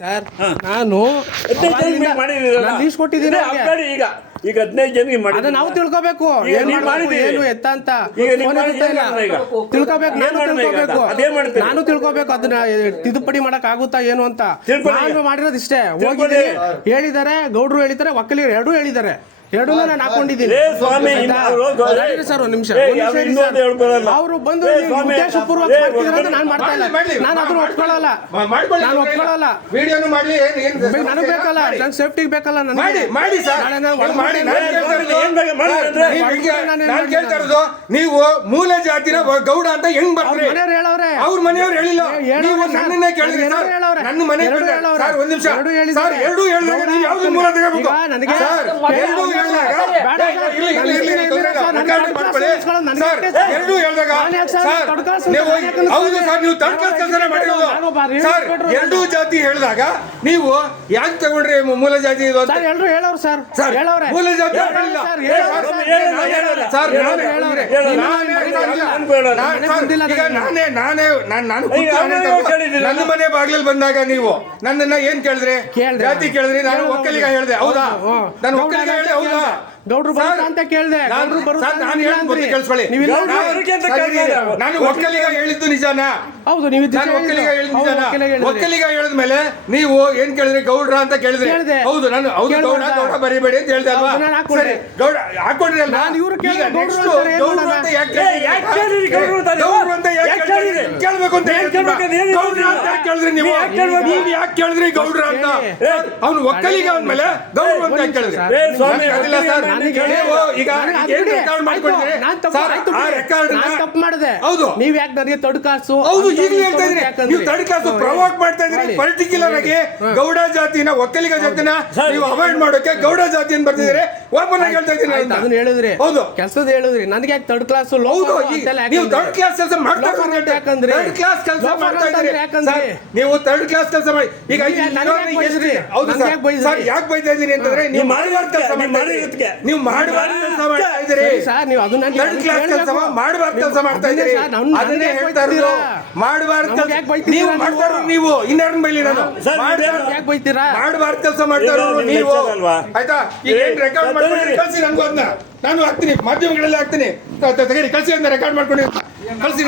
sir ನಾನು list ಕೊಟ್ಟಿದ್ದೀನಿ ಈಗ 15 ಜನಕ್ಕೆ ಮಾಡಿ ಅದನ್ನ ನಾವು ತಿಳ್ಕೋಬೇಕು ಏನು ಎತ್ತ ಅಂತ ತಿಳ್ಕೋಬೇಕು ನಾನು ತಿಳ್ಕೋಬೇಕು ಅದನ್ನ ತಿದ್ದುಪಡಿ ಮಾಡಕ್ ಆಗುತ್ತಾ ಏನು ಅಂತ ನಾನು ಮಾಡಿರೋದು ಇಷ್ಟೇ ಹೋಗಿದ್ದೀನಿ ಹೇಳಿದ್ದಾರೆ ಗೌಡ್ರು ಹೇಳಿದ್ದಾರೆ ಒಕ್ಕಲಿಗರು ಎರಡೂ ಹೇಳಿದ್ದಾರೆ ಎರಡನ್ನೂ ನಾನು ಹಾಕೊಂಡಿದ್ದೀನಿ ಸರ್ ಒಂದು ನಿಮಿಷ ಅವರು ಬಂದು ಉದ್ದೇಶಪೂರ್ವಕ ಮಾಡ್ತಿದ್ದಾರೆ ಅಂತ ನಾನು ಮಾಡ್ತಾ ಇಲ್ಲ ನಾನು ಅದನ್ನ ಒಪ್ಕೊಳ್ಳಲ್ಲ ನನಗೆ ಬೇಕಲ್ಲ ನನ್ನ ಸೇಫ್ಟಿಗೆ ಬೇಕಲ್ಲ ನೀವು ಮೂಲ ಜಾತಿನ ಗೌಡ ಅಂತ ಹೆಂಗ್ ಬರ್ತಾರೆ ಮನೆಯವ್ರು ಹೇಳವ್ರೆ ಅವ್ರ ಮನೆಯವ್ರು ಹೇಳಿಲ್ಲ ನನ್ನನ್ನೇ ಕೇಳಿದ್ರಿ ನನ್ನ ಮನೆ ಒಂದ್ ನಿಮಿಷ ಎರಡು ಹೇಳಿದಾಗ ನೀವು ಯಾವ್ದು ಮೂಲ ತಗೋಬೇಕು ಎರಡು ಹೇಳಿದಾಗ ಹೌದು ಸರ್ ನೀವು ತಡ್ಕ ಕೆಲಸ ಮಾಡಿರೋದು ಸರ್ ಎರಡೂ ಜಾತಿ ಹೇಳಿದಾಗ ನೀವು ಯಾಕೆ ತಗೊಂಡ್ರಿ ಮೂಲ ಜಾತಿ ಇದು ಅಂತ ಎಲ್ಲರೂ ಹೇಳೋರು ಸರ್ ಮೂಲ ಜಾತಿ ನನ್ನ ಮನೆ ಬಾಗಿಲಲ್ಲಿ ಬಂದಾಗ ನೀವು ನನ್ನನ್ನ ಏನ್ ಕೇಳಿದ್ರಿ ಜಾತಿ ಕೇಳಿದ್ರಿ ನಾನು ಒಕ್ಕಲಿಗ ಹೇಳಿದೆ ಹೌದಾ ನಾನು ಒಕ್ಕಲಿಗ ಹೇಳಿದೆ ಹೌದಾ ಗೌಡ್ರು ಬರುತ್ತಾ ಅಂತ ಕೇಳಿದೆ ನಾನು ಒಕ್ಕಲಿಗ ಹೇಳಿದ್ದು ನಿಜಾನಾ ಹೌದು ನೀವು ಒಕ್ಕಲಿಗ ಹೇಳಿದ್ಮೇಲೆ ನೀವು ಏನ್ ಕೇಳಿದ್ರಿ ಗೌಡ್ರ ಅಂತ ಕೇಳಿದ್ರಿ ಹೌದು ನಾನು ಹೌದು ಗೌಡ ಬರೀಬೇಡಿ ಅಂತ ಹೇಳ್ದೆ ಅಲ್ವಾ ಸರಿ ಗೌಡ ಹಾಕೊಂಡ್ರಿ ಅಲ್ಲ ಗೌಡ್ರು ಅಂತ ಕೇಳ್ಬೇಕು ಅಂತ ಕೇಳಿದ್ರಿ ನೀವು ಯಾಕೆ ಕೇಳಿದ್ರಿ ಗೌಡ್ರ ಅಂತ ಅವ್ನು ಒಕ್ಕಲಿಗ ಅಂದ್ಮೇಲೆ ಗೌಡ್ರು ಅಂತ ಕೇಳಿದ್ರಿ ತಪ್ಪು ಮಾಡಿದೆ ಹೌದು ನೀವ್ ಯಾಕೆ ನನಗೆ ತಡ್ಕಾಸು ಹೌದು ಈಗಲೂ ಹೇಳ್ತಾ ಇದ್ರಿ ನೀವು ತಡ್ಕಾಸು ಪ್ರವೋಕ್ ಮಾಡ್ತಾ ಇದ್ರಿ ಪರ್ಟಿಕ್ಯುಲರ್ ಆಗಿ ಗೌಡ ಜಾತಿನ ಒಕ್ಕಲಿಗ ಜಾತಿನ ನೀವು ಅವಾಯ್ಡ್ ಮಾಡೋಕೆ ಗೌಡ ಜಾತಿಯನ್ನು ಬರ್ತಿದ್ದೀರಿ ಓಪನ್ ಆಗಿ ಹೇಳ್ತಾ ಇದ್ದೀನಿ ಅದನ್ನ ಹೇಳಿದ್ರಿ ಹೌದು ಕೆಲಸದ ಹೇಳಿದ್ರಿ ನನಗೆ ಯಾಕೆ ತರ್ಡ್ ಕ್ಲಾಸ್ ಹೌದು ನೀವು ಥರ್ಡ್ ಕ್ಲಾಸ್ ಕೆಲಸ ಮಾಡ್ತಾ ಥರ್ಡ್ ಕ್ಲಾಸ್ ಕೆಲಸ ಮಾಡ್ತಾ ಇದ್ದೀರಿ ನೀವು ಥರ್ಡ್ ಕ್ಲಾಸ್ ಕೆಲಸ ಮಾಡಿ ಈಗ ಹೌದು ಸರ್ ಯಾಕೆ ಬೈತಾ ಇದ್ದೀನಿ ಅಂತಂದ್ರೆ ನೀವು ಮಾಡಬಾರ್ದು ಕೆಲಸ ನೀವು ಮಾಡಬಾರ್ದು ಕೆಲಸ ಮಾಡ್ತಾ ಇದ್ದೀರಿ ಥರ್ಡ್ ಕ್ಲಾಸ್ ಕೆಲಸ ಮಾಡಬಾರ್ದು ಕೆಲಸ ಮಾಡ್ತಾ ಇದ್ದೀರಿ ಅದನ್ನೇ ಹೇಳ್ತಾ ಇರೋದು ಮಾಡಬಾರ್ದು ನೀವು ಮಾಡ್ತಾ ಇರೋದು ನೀವು ಇನ್ಯಾರನ್ನ ಬೈಲಿ ನಾನು ಮಾಡಬಾರ್ದು ಕೆಲಸ ಮಾಡ್ತಾ ಇರೋದು ನೀವು ಆಯ್ತಾ ಈಗ ಏನ್ ರೆಕಾರ್ಡ್ ಮಾಡ್ಕೊಂಡು ಕಳ್ಸಿ ನಂಗೂ ಅದನ್ನ ನಾನು ಹಾಕ್ತೀನಿ ಮಾಧ್ಯಮಗಳಲ್ಲಿ ಹಾಕ್ತೀನಿ ತೆಗೀರಿ ಕಳ್ಸಿ ಅಂತ ರೆಕಾರ್ಡ್ ಮಾಡ್ಕೊಂಡು ಕಳ್ಸಿ